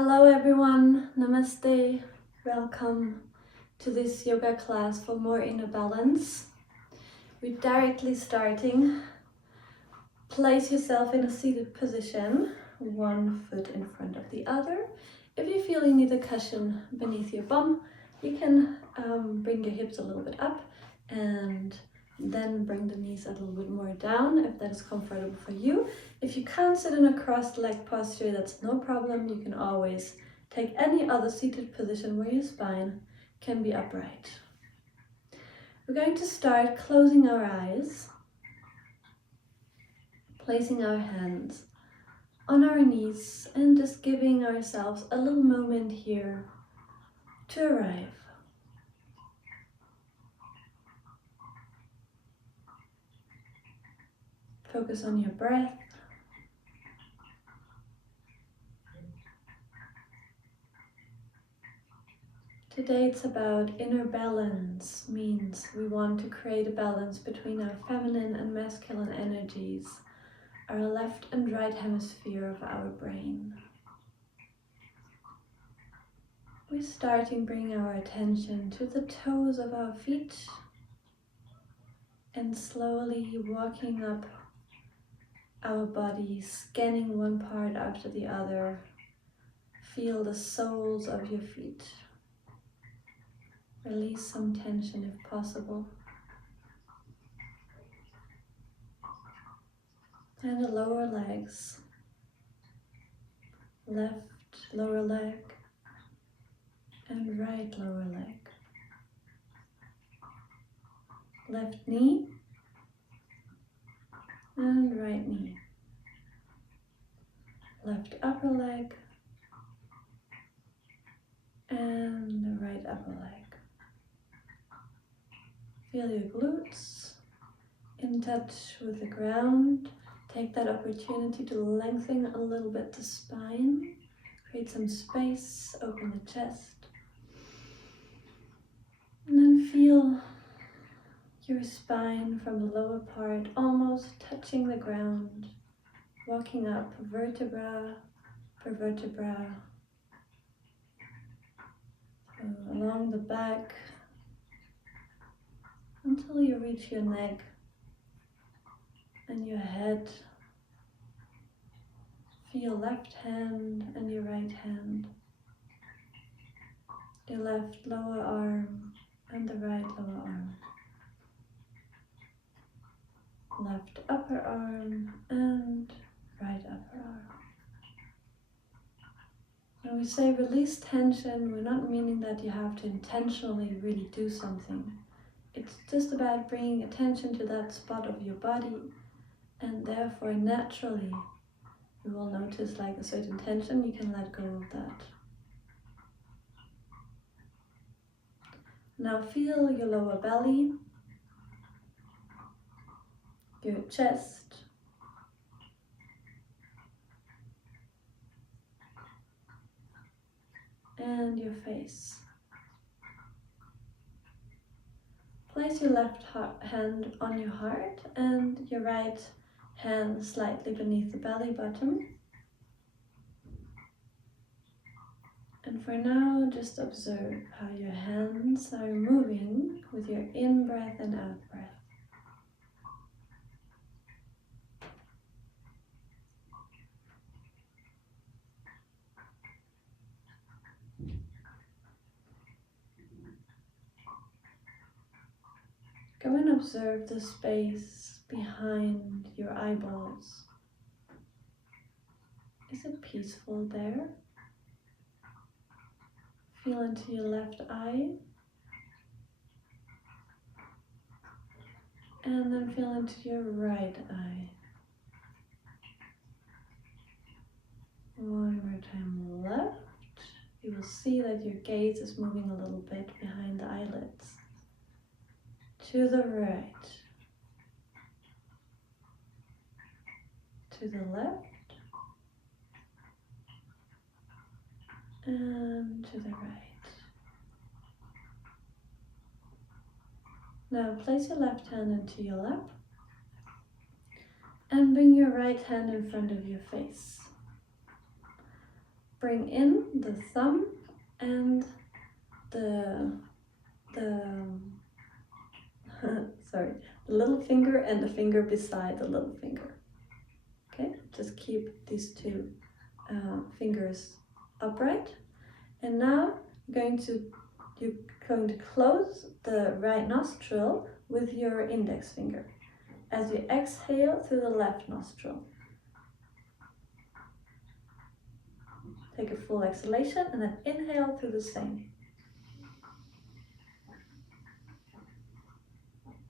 Hello everyone, Namaste, welcome to this yoga class for more inner balance. We're directly starting. Place yourself in a seated position, one foot in front of the other. If you feel you need a cushion beneath your bum, you can bring your hips a little bit up and then bring the knees a little bit more down if that is comfortable for you. If you can't sit in a crossed leg posture, that's no problem. You can always take any other seated position where your spine can be upright. We're going to start closing our eyes, placing our hands on our knees and just giving ourselves a little moment here to arrive. Focus on your breath. Today it's about inner balance, means we want to create a balance between our feminine and masculine energies, our left and right hemisphere of our brain. We're starting bringing our attention to the toes of our feet and slowly walking up our body, scanning one part after the other. Feel the soles of your feet. Release some tension if possible. And the lower legs. Left lower leg and right lower leg. Left knee and right knee. Left upper leg and the right upper leg. Feel your glutes in touch with the ground. Take that opportunity to lengthen a little bit the spine. Create some space, open the chest. And then feel your spine from the lower part almost touching the ground. Walking up vertebra per vertebra. Along the back until you reach your neck and your head. Feel left hand and your right hand. Your left lower arm and the right lower arm. Left upper arm and right upper arm. When we say release tension, we're not meaning that you have to intentionally really do something. It's just about bringing attention to that spot of your body, and therefore naturally you will notice like a certain tension. You can let go of that. Now feel your lower belly, your chest, and your face. Place your left hand on your heart and your right hand slightly beneath the belly button. And for now, just observe how your hands are moving with your in-breath and out-breath. Go and observe the space behind your eyeballs. Is it peaceful there? Feel into your left eye. And then feel into your right eye. One more time left. You will see that your gaze is moving a little bit behind the eyelids. To the right, to the left, and to the right. Now place your left hand into your lap and bring your right hand in front of your face. bring in the thumb and the sorry, the little finger and the finger beside the little finger. Okay, just keep these two fingers upright. And now you're going to close the right nostril with your index finger as you exhale through the left nostril. Take a full exhalation and then inhale through the same.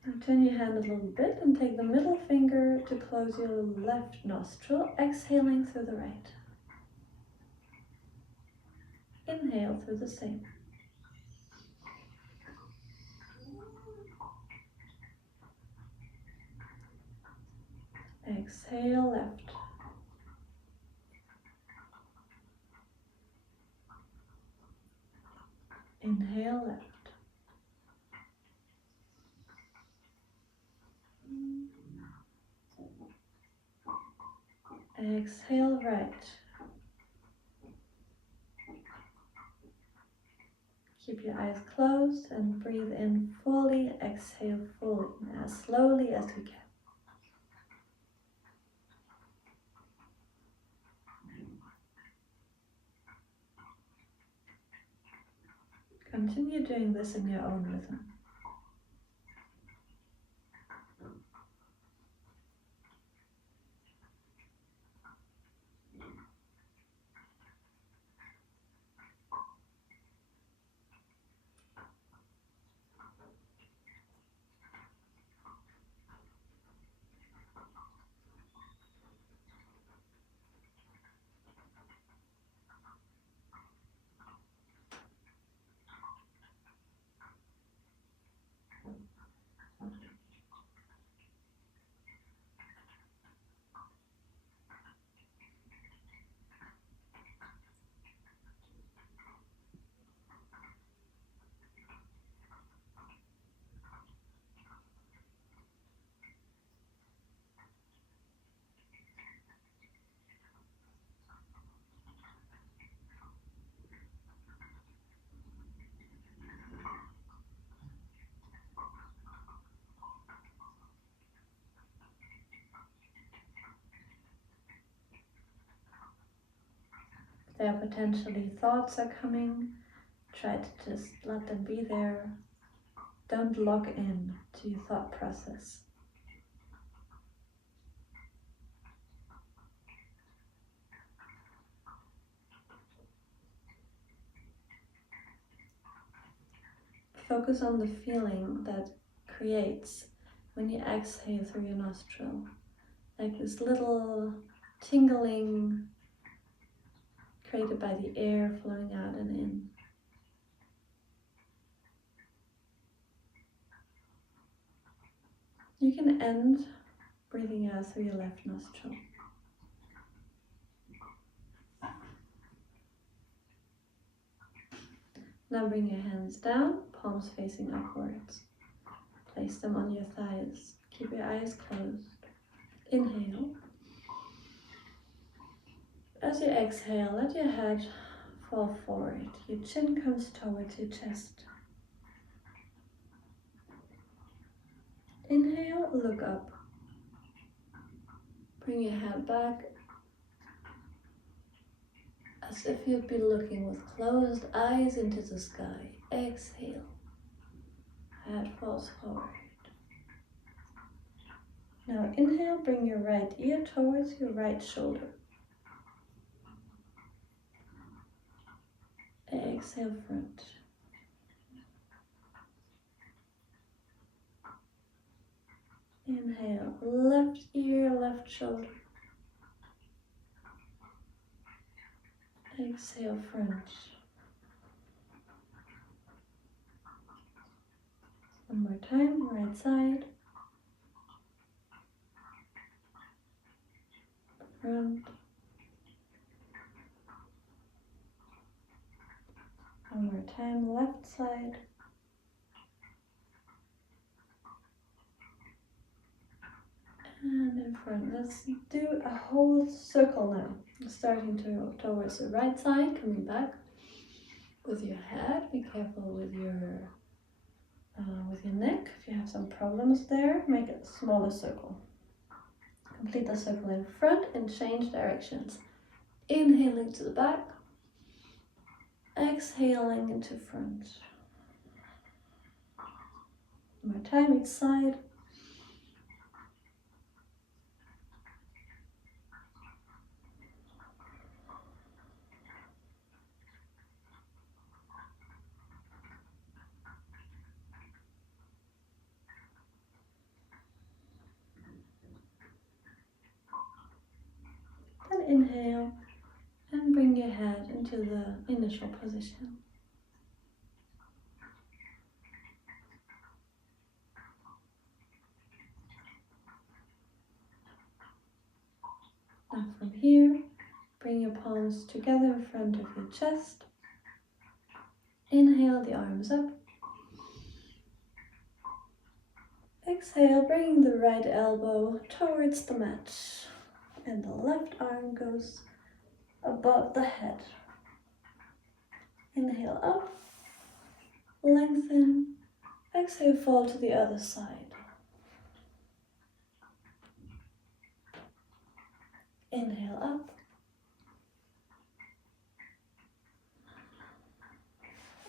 Now turn your hand a little bit and take the middle finger to close your left nostril, exhaling through the right. Inhale through the same. Exhale left. Inhale left. Exhale right. Keep your eyes closed and breathe in fully, exhale fully, as slowly as you can. Continue doing this in your own rhythm. If there are potentially thoughts are coming, try to just let them be there. Don't lock in to your thought process. Focus on the feeling that creates when you exhale through your nostril. Like this little tingling created by the air flowing out and in. You can end breathing out through your left nostril. Now bring your hands down, palms facing upwards. Place them on your thighs. Keep your eyes closed. Inhale. As you exhale, let your head fall forward. Your chin comes towards your chest. Inhale, look up. Bring your head back as if you'd be looking with closed eyes into the sky. Exhale. Head falls forward. Now inhale, bring your right ear towards your right shoulder. Exhale, front. Inhale, left ear, left shoulder. Exhale, front. One more time, right side. Front. One more time, left side. And in front. Let's do a whole circle now. Starting towards the right side, coming back with your head. Be careful with your neck. If you have some problems there, make a smaller circle. Complete the circle in front and change directions. Inhaling to the back, exhaling into front. One more time each side. Then inhale and bring your head into the initial position. Now from here, bring your palms together in front of your chest. Inhale the arms up. Exhale, bringing the right elbow towards the mat. And the left arm goes above the head. Inhale up, lengthen. Exhale, fall to the other side. Inhale up.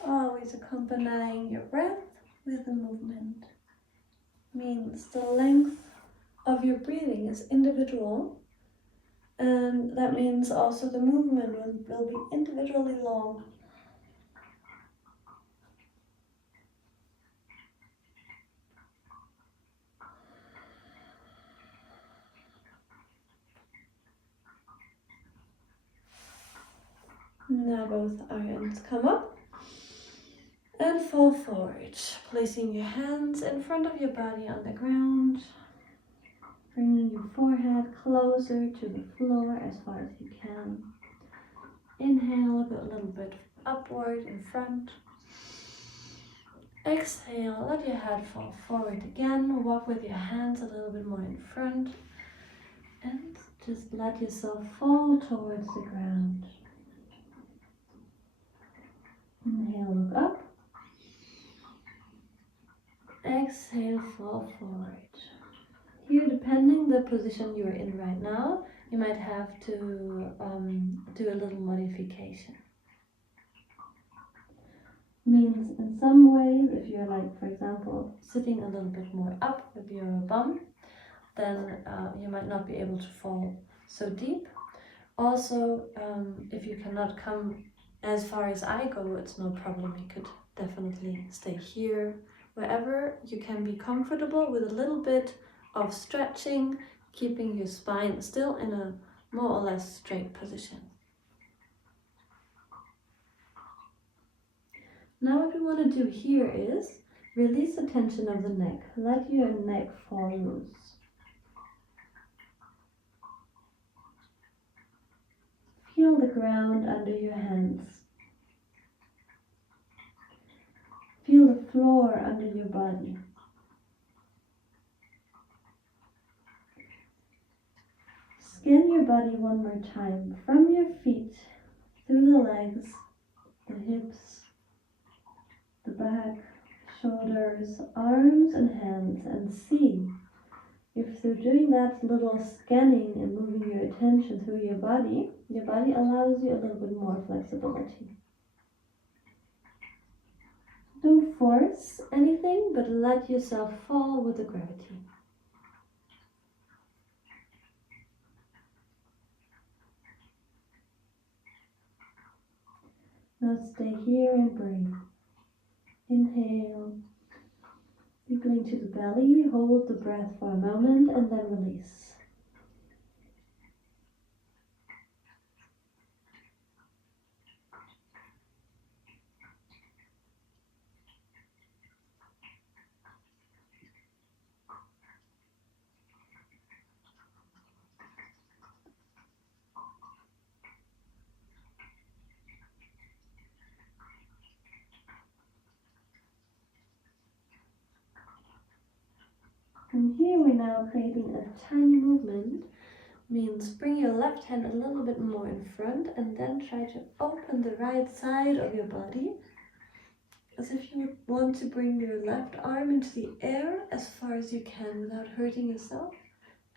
Always accompanying your breath with the movement. Means the length of your breathing is individual, and that means also the movement will be individually long. Now both arms come up and fall forward, placing your hands in front of your body on the ground, bringing your forehead closer to the floor as far as you can. Inhale, go a little bit upward in front. Exhale, let your head fall forward again. Walk with your hands a little bit more in front. And just let yourself fall towards the ground. Inhale, look up. Exhale, fall forward. Here, depending the position you're in right now, you might have to do a little modification. Means in some ways, if you're like, for example, sitting a little bit more up with your bum, then you might not be able to fall so deep. Also, if you cannot come as far as I go, it's no problem. You could definitely stay here. Wherever you can be comfortable with a little bit of stretching, keeping your spine still in a more or less straight position. Now what we want to do here is release the tension of the neck. Let your neck fall loose. Feel the ground under your hands. Feel the floor under your body. Scan your body one more time, from your feet, through the legs, the hips, the back, shoulders, arms and hands, and see if through doing that little scanning and moving your attention through your body allows you a little bit more flexibility. Don't force anything, but let yourself fall with the gravity. Now stay here and breathe. Inhale, deeply into the belly, hold the breath for a moment and then release. From here we're now creating a tiny movement means bring your left hand a little bit more in front and then try to open the right side of your body as if you would want to bring your left arm into the air as far as you can without hurting yourself.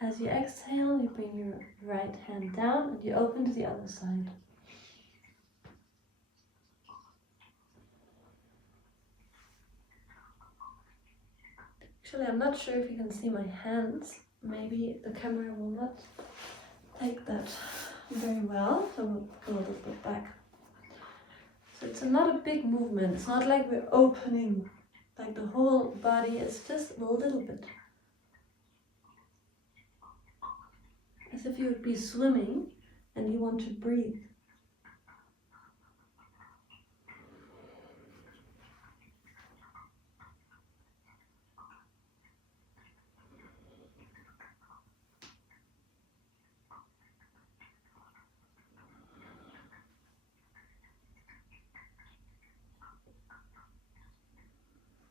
As you exhale, you bring your right hand down and you open to the other side. Actually, I'm not sure if you can see my hands. Maybe the camera will not take that very well, so we'll go a little bit back. So it's not a big movement. It's not like we're opening, like the whole body is just a little bit. As if you would be swimming and you want to breathe.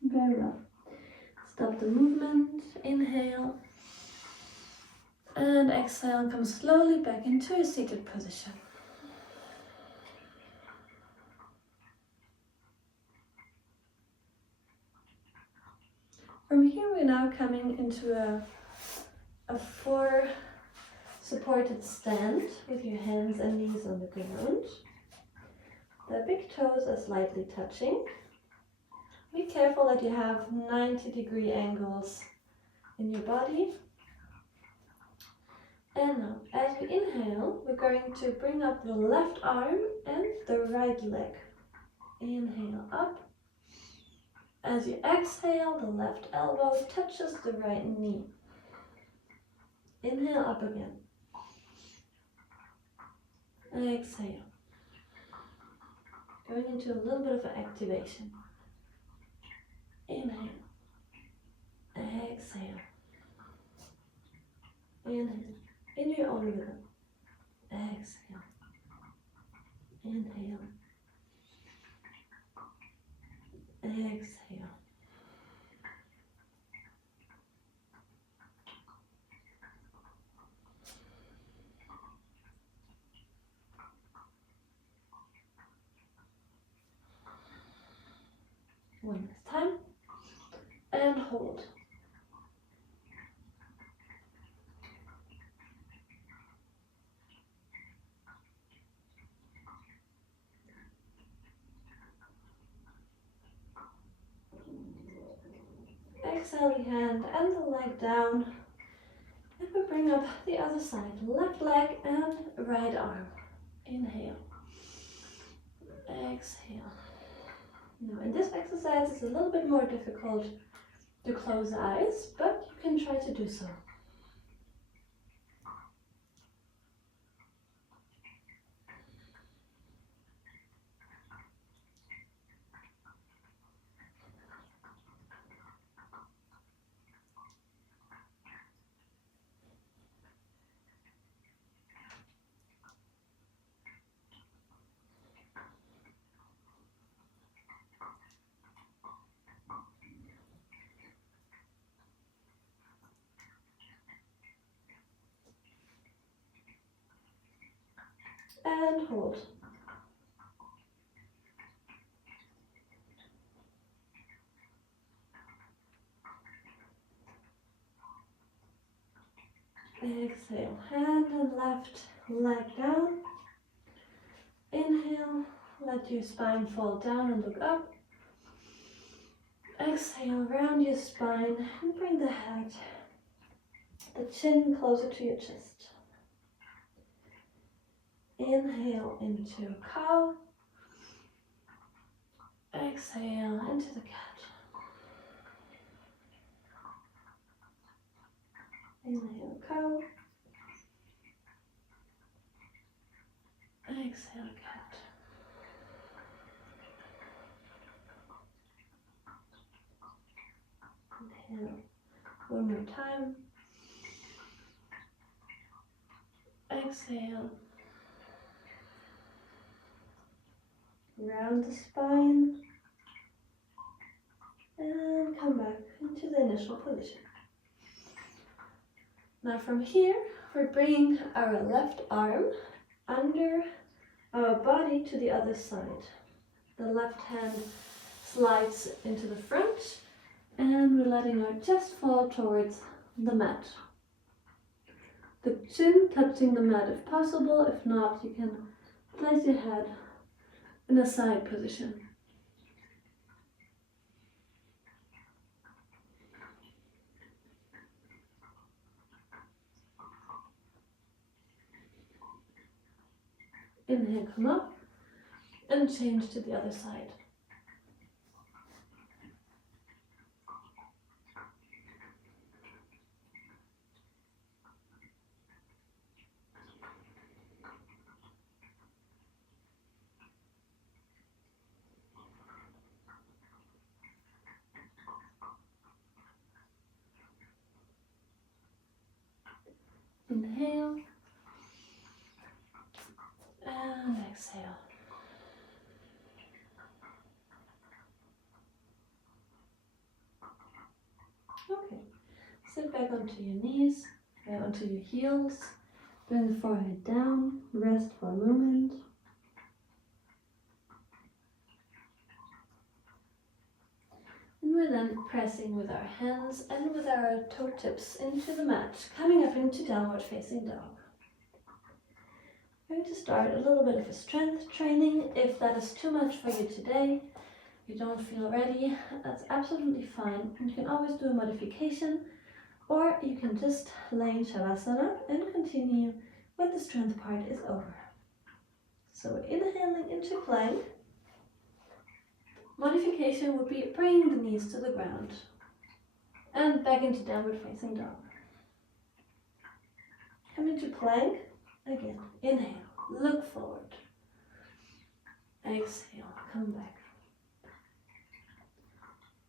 Very well. Stop the movement, inhale, and exhale, and come slowly back into your seated position. From here we're now coming into a 4 supported stand with your hands and knees on the ground. The big toes are slightly touching. Be careful that you have 90-degree angles in your body. And now, as we inhale, we're going to bring up the left arm and the right leg. Inhale up. As you exhale, the left elbow touches the right knee. Inhale up again. Exhale. Going into a little bit of an activation. Inhale. Exhale. Inhale. In your own rhythm. Exhale. Inhale. Exhale. One last time. And hold. Exhale the hand and the leg down. And we bring up the other side. Left leg and right arm. Inhale. Exhale. Now in this exercise it's a little bit more difficult to close the eyes, but you can try to do so. And hold. Exhale, hand and left leg down. Inhale, let your spine fall down and look up. Exhale, round your spine and bring the head, the chin closer to your chest. Inhale into cow. Exhale into the cat. Inhale, cow. Exhale, cat. Inhale. One more time. Exhale. Round the spine. And come back into the initial position. Now from here, we're bringing our left arm under our body to the other side. The left hand slides into the front and we're letting our chest fall towards the mat. The chin touching the mat if possible. If not, you can place your head in a side position. Inhale, come up and change to the other side. Inhale and exhale. Okay, sit back onto your knees, onto your heels, bring the forehead down, rest for a moment. And we're then pressing with our hands and with our toe tips into the mat, coming up into downward facing dog. We're going to start a little bit of a strength training. If that is too much for you today, you don't feel ready, that's absolutely fine. You can always do a modification, or you can just lay in Shavasana and continue when the strength part is over. So we're inhaling into plank. Modification would be bringing the knees to the ground and back into downward facing dog. Come into plank again. Inhale, look forward. Exhale, come back.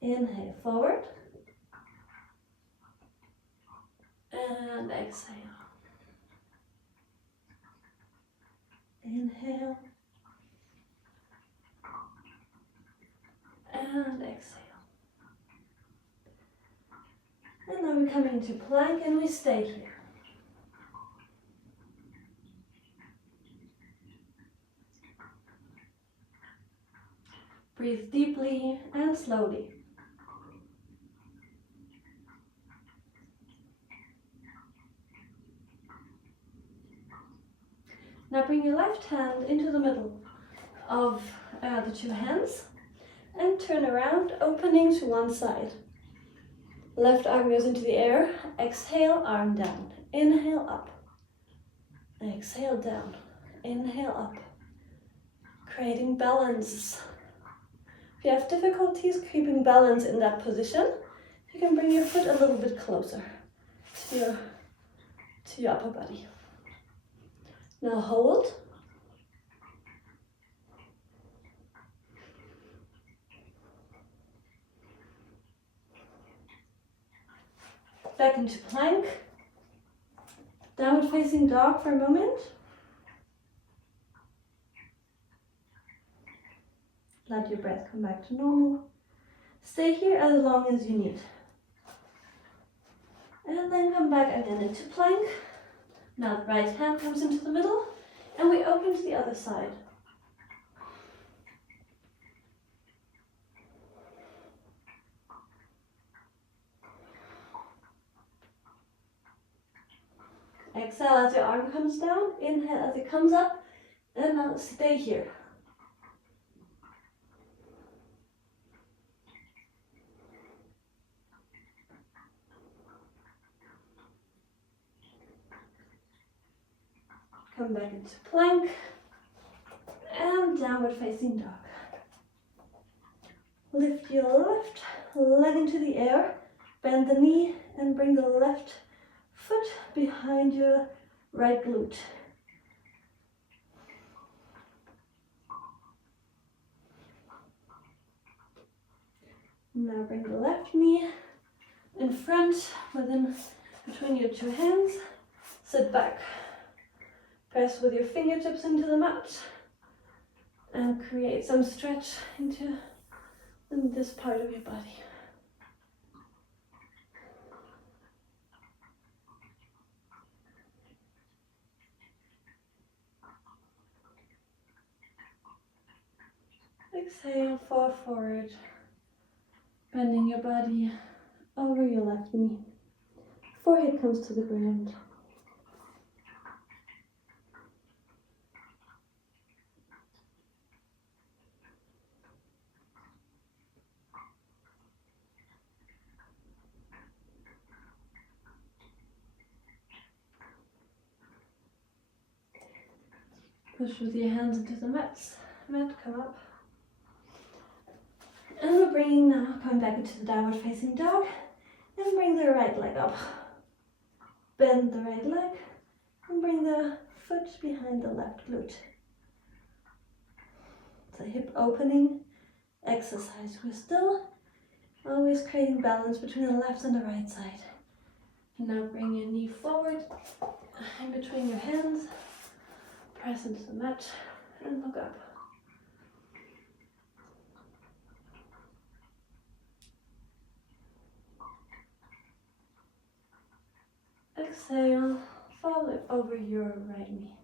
Inhale, forward. And exhale. Inhale. And exhale. And now we come into plank and we stay here. Breathe deeply and slowly. Now bring your left hand into the middle of the two hands and turn around, opening to one side. Left arm goes into the air. Exhale, arm down. Inhale, up. Exhale, down. Inhale, up. Creating balance. If you have difficulties keeping balance in that position, you can bring your foot a little bit closer to your upper body. Now hold. Back into plank. Downward facing dog for a moment. Let your breath come back to normal. Stay here as long as you need. And then come back again into plank. Now the right hand comes into the middle and we open to the other side. Exhale as your arm comes down, inhale as it comes up, and now stay here. Come back into plank and downward facing dog. Lift your left leg into the air, bend the knee and bring the left foot behind your right glute. Now bring the left knee in front, between your two hands. Sit back. Press with your fingertips into the mat and create some stretch into this part of your body. Exhale, fall forward, bending your body over your left knee. Forehead comes to the ground. Push with your hands into the mat, come up. And we're bringing now, coming back into the downward facing dog, and bring the right leg up. Bend the right leg, and bring the foot behind the left glute. It's a hip opening exercise. We're still always creating balance between the left and the right side. Now bring your knee forward, in between your hands, press into the mat, and look up. Exhale, fall it over your right knee.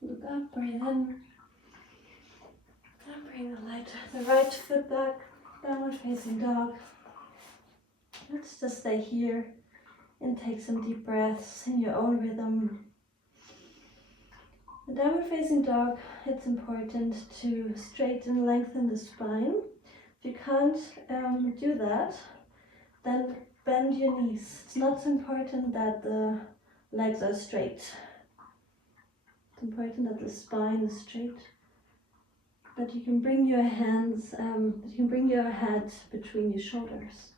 Look up, breathe in, and bring the right foot back, downward facing dog. Let's just stay here and take some deep breaths in your own rhythm. The downward facing dog, it's important to straighten and lengthen the spine. If you can't do that, then bend your knees. It's not so important that the legs are straight. It's important that the spine is straight. But you can bring your hands, you can bring your head between your shoulders.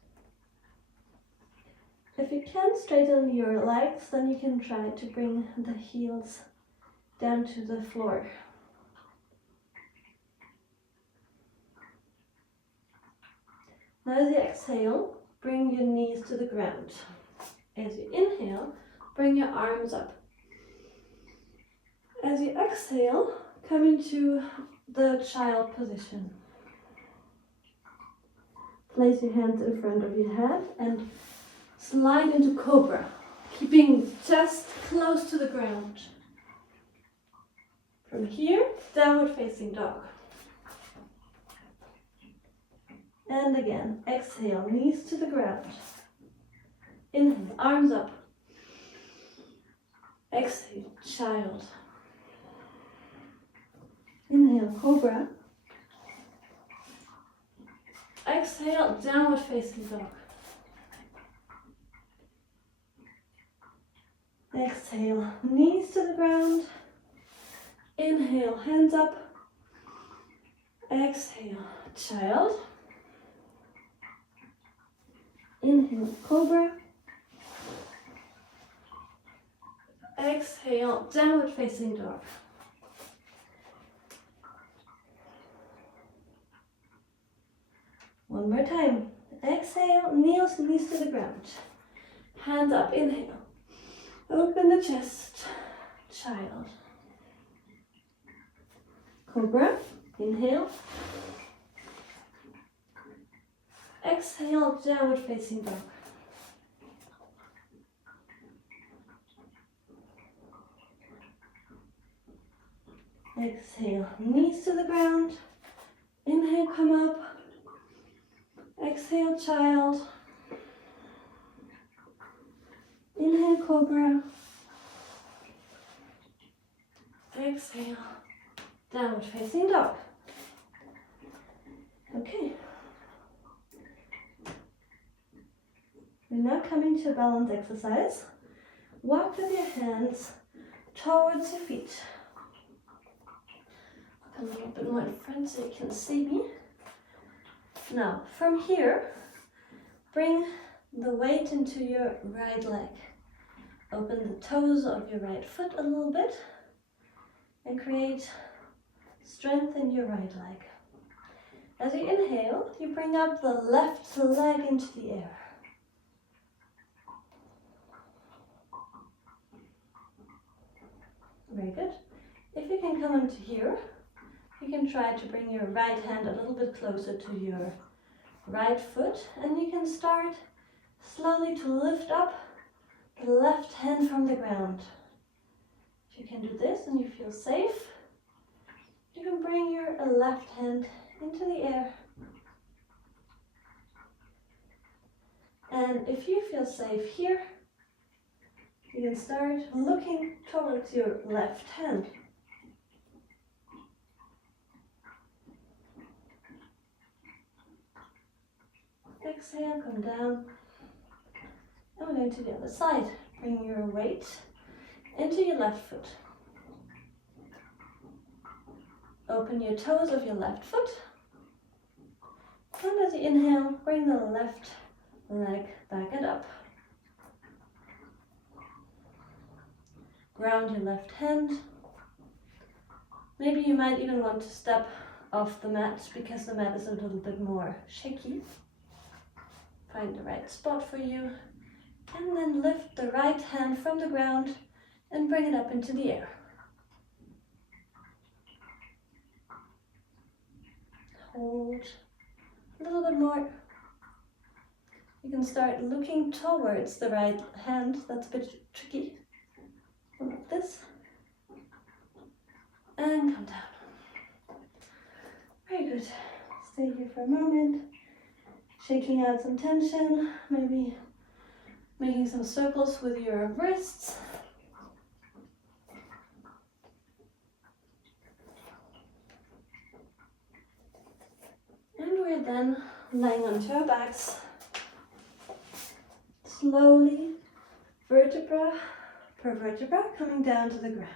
If you can't straighten your legs, then you can try to bring the heels down to the floor. Now as you exhale, bring your knees to the ground. As you inhale, bring your arms up. As you exhale, come into the child position. Place your hands in front of your head and slide into cobra, keeping chest close to the ground. From here, downward facing dog. And again, exhale, knees to the ground. Inhale, arms up. Exhale, child. Inhale, cobra. Exhale, downward facing dog. Exhale, knees to the ground. Inhale, hands up. Exhale, child. Inhale, cobra. Exhale, downward facing dog. One more time. Exhale, knees to the ground. Hands up, inhale. Open the chest, child. Cobra, inhale. Exhale, downward facing dog. Exhale, knees to the ground. Inhale, come up. Exhale, child. Inhale, cobra. Exhale, downward facing dog. Okay. We're now coming to a balance exercise. Walk with your hands towards your feet. Come a little bit more in front so you can see me. Now, from here, bring the weight into your right leg. Open the toes of your right foot a little bit and create strength in your right leg. As you inhale, you bring up the left leg into the air. Very good. If you can come into here, you can try to bring your right hand a little bit closer to your right foot, and you can start slowly to lift up the left hand from the ground. If you can do this and you feel safe, you can bring your left hand into the air. And if you feel safe here, you can start looking towards your left hand. Exhale, come down. And we're going to the other side. Bring your weight into your left foot. Open your toes of your left foot. And as you inhale, bring the left leg back and up. Ground your left hand. Maybe you might even want to step off the mat because the mat is a little bit more shaky. Find the right spot for you. And then lift the right hand from the ground and bring it up into the air. Hold a little bit more. You can start looking towards the right hand. That's a bit tricky. Like this. And come down. Very good. Stay here for a moment. Shaking out some tension. Maybe making some circles with your wrists. And we're then lying onto our backs. Slowly, vertebra per vertebra, coming down to the ground.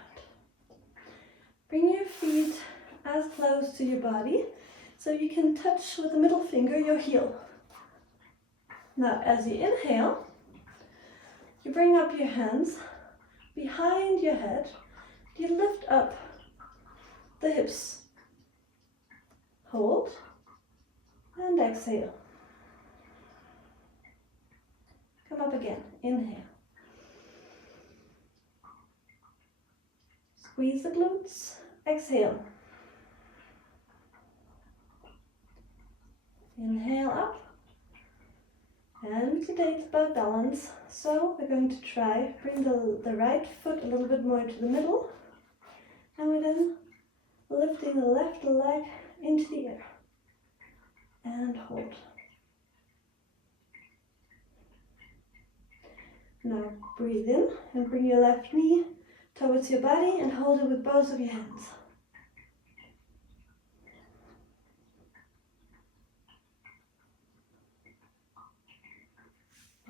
Bring your feet as close to your body so you can touch with the middle finger your heel. Now, as you inhale, you bring up your hands behind your head. You lift up the hips. Hold and exhale. Come up again. Inhale. Squeeze the glutes. Exhale. Inhale up. And today it's about balance. So we're going to try bring the right foot a little bit more to the middle. And we're then lifting the left leg into the air. And hold. Now breathe in and bring your left knee towards your body and hold it with both of your hands.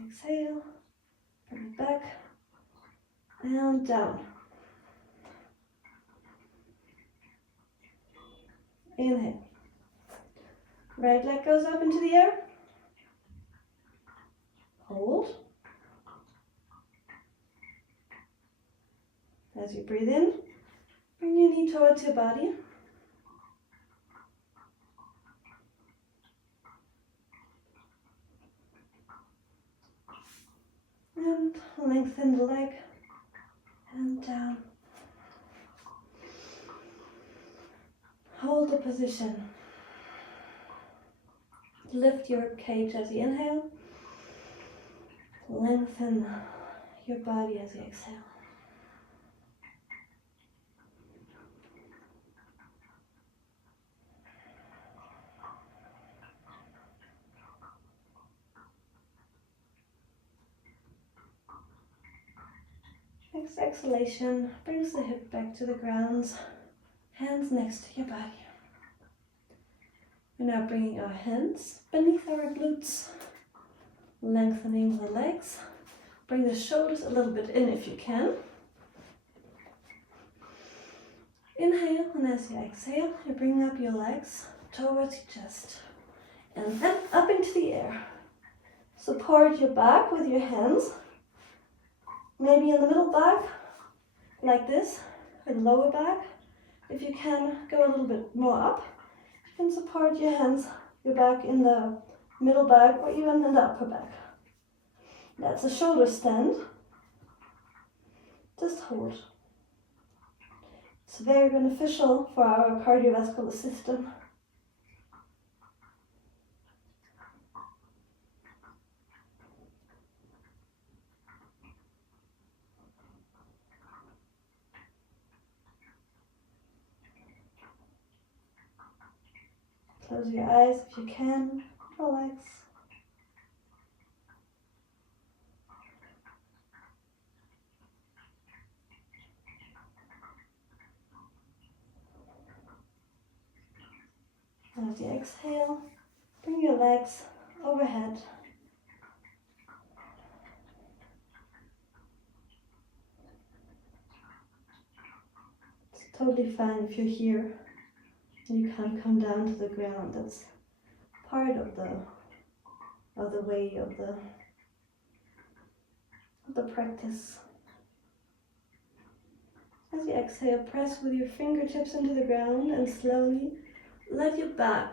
Exhale, bring it back and down. Inhale. Right leg goes up into the air. Hold. As you breathe in, bring your knee towards your body. And lengthen the leg and down. Hold the position. Lift your cage as you inhale. Lengthen your body as you exhale. Next exhalation brings the hip back to the ground, hands next to your body. We're now bringing our hands beneath our glutes, lengthening the legs. Bring the shoulders a little bit in if you can. Inhale, and as you exhale, you bring up your legs towards your chest and then up into the air. Support your back with your hands Maybe in the middle back, like this, with lower back. If you can go a little bit more up, you can support your hands, your back in the middle back or even in the upper back. That's a shoulder stand. Just hold. It's very beneficial for our cardiovascular system. Close your eyes if you can. Relax. And as you exhale, bring your legs overhead. It's totally fine if you're here and you can't come down to the ground. That's part of the way of the practice. As you exhale, press with your fingertips into the ground and slowly let your back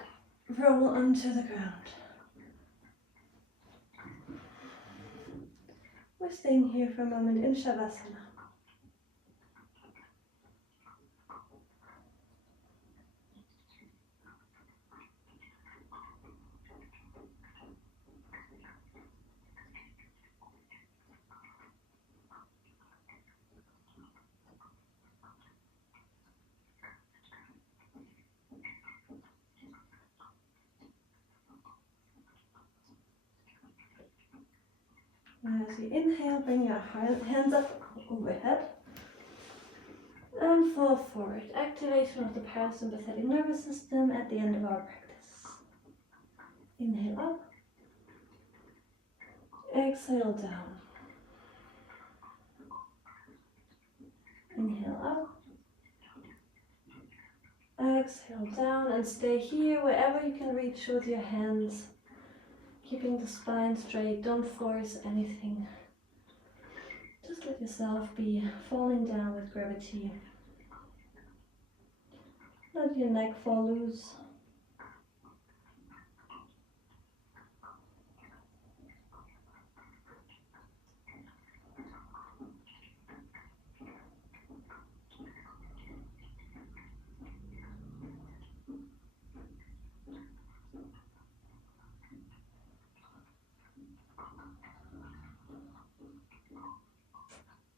roll onto the ground. We're staying here for a moment in Shavasana. Now as you inhale, bring your hands up overhead and fall forward. Activation of the parasympathetic nervous system at the end of our practice. Inhale up, exhale down. Inhale up, exhale down, and stay here wherever you can reach with your hands. Keeping the spine straight, don't force anything. Just let yourself be falling down with gravity. Let your neck fall loose.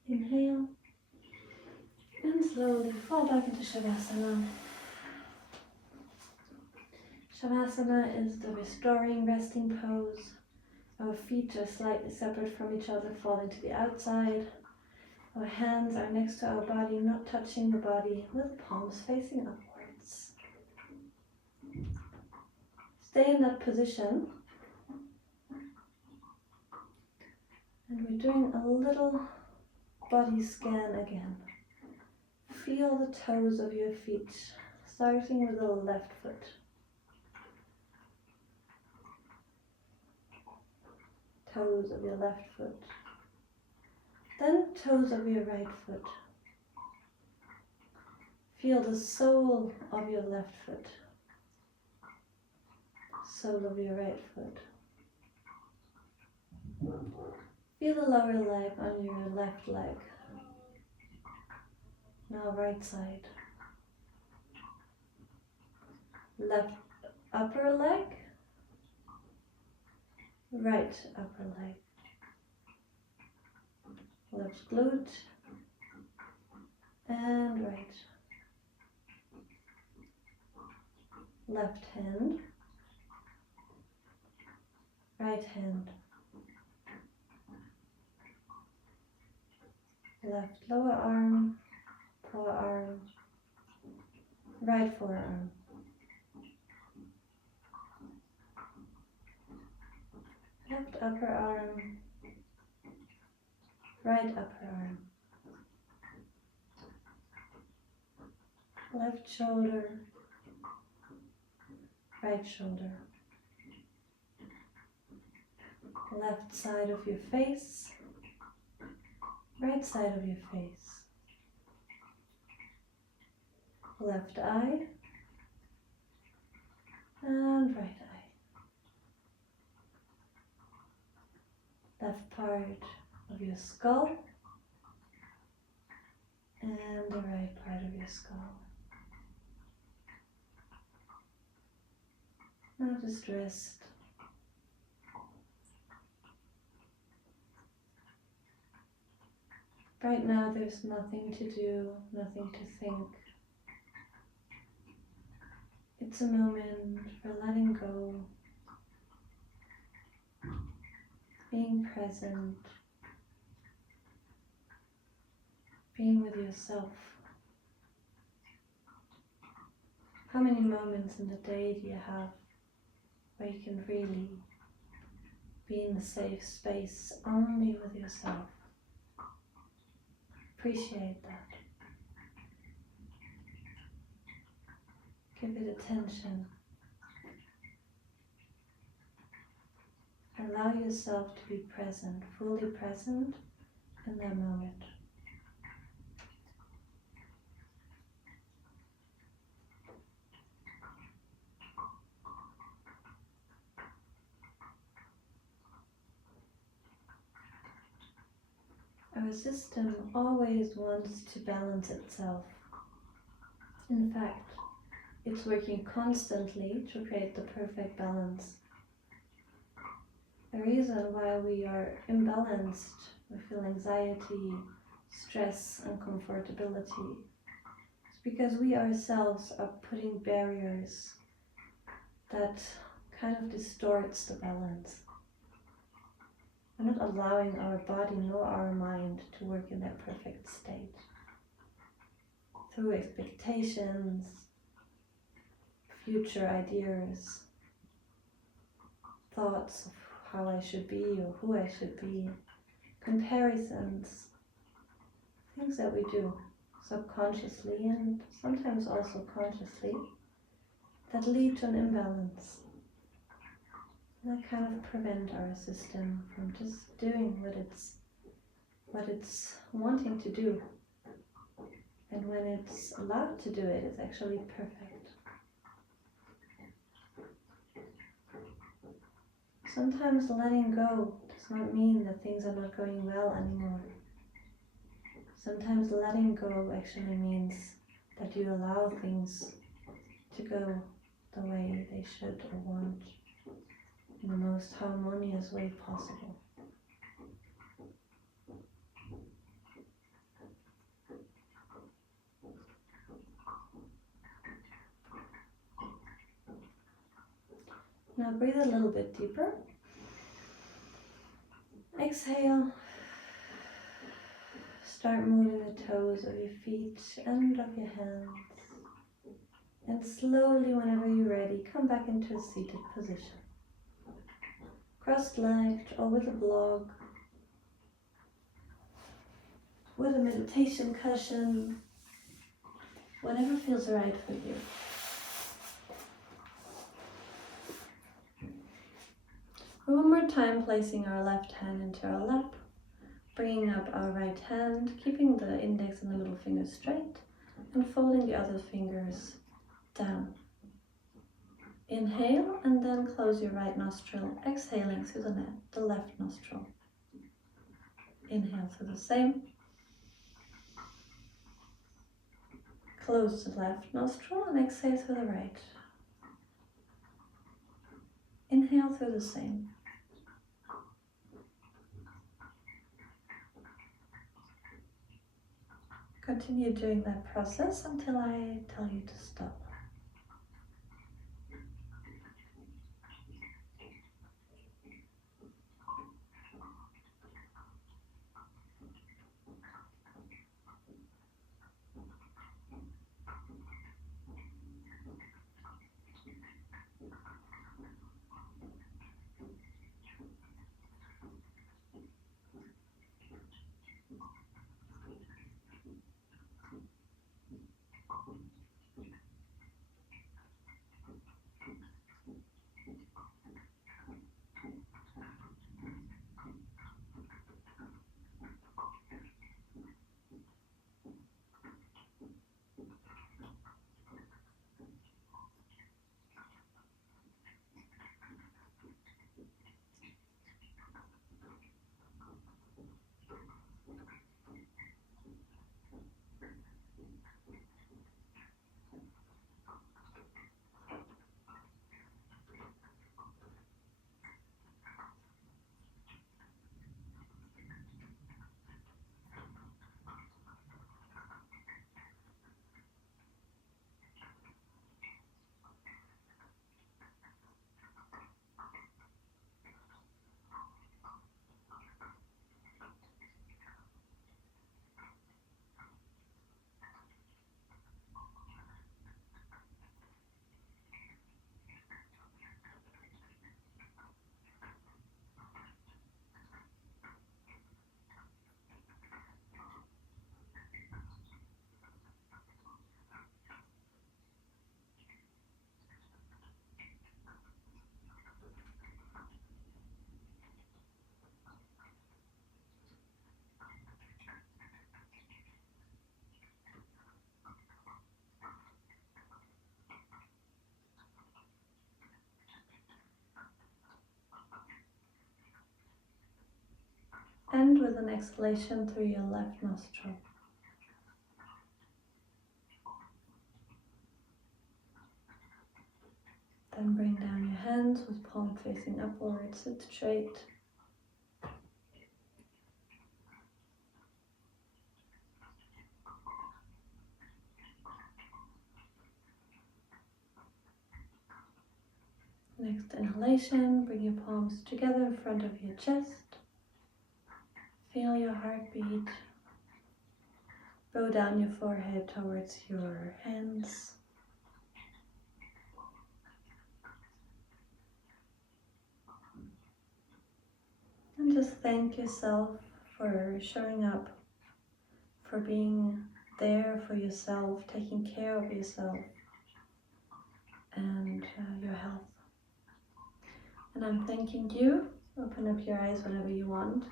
Inhale and slowly fall back into Shavasana. Shavasana is the restoring resting pose. Our feet are slightly separate from each other, falling to the outside. Our hands are next to our body, not touching the body, with palms facing upwards. Stay in that position. And we're doing a little body scan again. Feel the toes of your feet, starting with the left foot. Toes of your left foot. Then toes of your right foot. Feel the sole of your left foot. Sole of your right foot. Feel the lower leg on your left leg. Now right side. Left upper leg. Right upper leg. Left glute. And right. Left hand. Right hand. Left lower arm. Forearm. Right forearm. Left upper arm. Right upper arm. Left shoulder. Right shoulder. Left side of your face. right side of your face. Left eye and right eye. Left part of your skull and the right part of your skull. Now just rest. Right now there's nothing to do, nothing to think. It's a moment for letting go, being present, being with yourself. How many moments in the day do you have where you can really be in a safe space only with yourself? Appreciate that. Give it attention. Allow yourself to be present, fully present in that moment. Our system always wants to balance itself. In fact, it's working constantly to create the perfect balance. The reason why we are imbalanced, we feel anxiety, stress, uncomfortability, is because we ourselves are putting barriers that kind of distorts the balance. We're not allowing our body nor our mind to work in that perfect state. Through expectations, future ideas, thoughts of how I should be or who I should be, comparisons, things that we do subconsciously and sometimes also consciously that lead to an imbalance. And that kind of prevent our system from just doing what it's wanting to do. And when it's allowed to do it, it's actually perfect. Sometimes letting go does not mean that things are not going well anymore. Sometimes letting go actually means that you allow things to go the way they should or want, in the most harmonious way possible. Now breathe a little bit deeper. Exhale. Start moving the toes of your feet and of your hands. And slowly, whenever you're ready, come back into a seated position. Cross-legged or with a blog, with a meditation cushion, whatever feels right for you. One more time, placing our left hand into our lap, bringing up our right hand, keeping the index and the middle finger straight, and folding the other fingers down. Inhale and then close your right nostril, exhaling through the left nostril. Inhale through the same. Close the left nostril and exhale through the right. Inhale through the same. Continue doing that process until I tell you to stop. and with an exhalation through your left nostril. Then bring down your hands with palm facing upwards, sit straight. Next inhalation, bring your palms together in front of your chest. Feel your heartbeat. Roll down your forehead towards your hands. And just thank yourself for showing up, for being there for yourself, taking care of yourself and your health. And I'm thanking you. Open up your eyes whenever you want.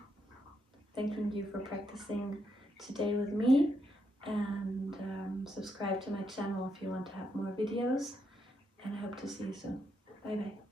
Thanking you for practicing today with me, and subscribe to my channel if you want to have more videos, and I hope to see you soon. Bye bye.